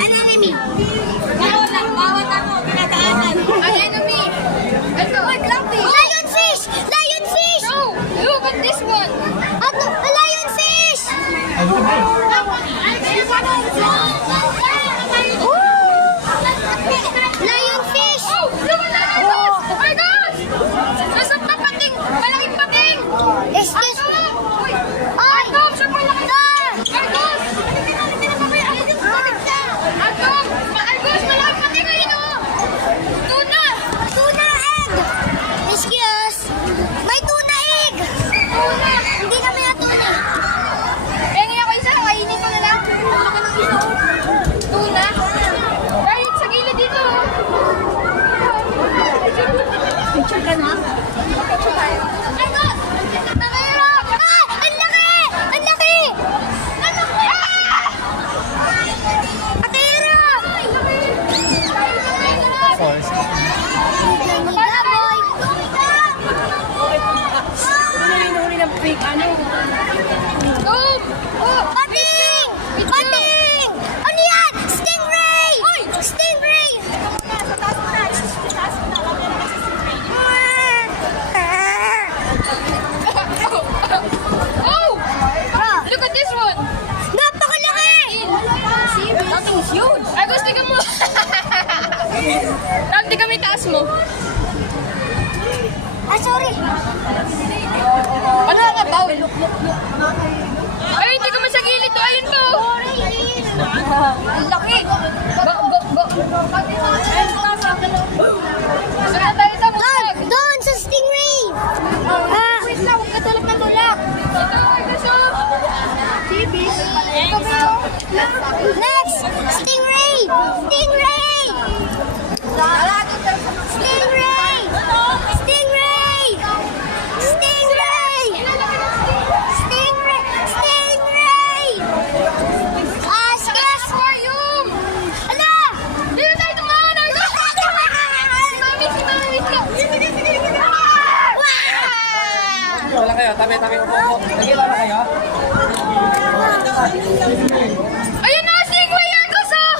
enemy. Bawat ano, pinagaanan. An enemy. Lionfish! Lionfish! No! Look at this one! Ato, lionfish! Lionfish! Oh! Look at that! Oh my gosh! Nasa pating! Malaking pating! Excuse me. Uy! Ay! Atom! Siya malaki na! Argos! Atom! Argos! Malaking pating ngayon oh! Tuna! Tuna egg! Excuse! May tuna egg! Tuna! Hindi kami na tuna. Pengi ako isa, kainin ko na lang. Laki ng isa. Tuna. Kahit sa gilid dito. Picture ka na? Picture tayo. Ay, God! Nangyayarap! Ah! Ang laki! Ang laki! Atira! Baboy! Oh! Oh! Pating! Pating! Ano yan? Stingray! Stingray! Oh! Look at this one! Napakalaki! Something huge! Ay, gusto ka mo! Tagdi kami taas mo. Ah, sorry. Ano nga ba? Ay, hindi ka sa gilid to. Ayun to. Ang laki. Saan tayo sa bukag? Doon sa stingray! Ah, Wait lang, huwag katulog ng tulak. Ito siya. Sibis. next! Stingray! Stingray! Stingray! Stingray! Stingray! Stingray! Stingray! Ah, yes! Aquarium. Ala! Dito tayo tumahan. Mami, si Mami. Wow! Wala kayo, tabi-tabi ko po. Nagkila na kayo? Ayun na, stingray. Argos, oh.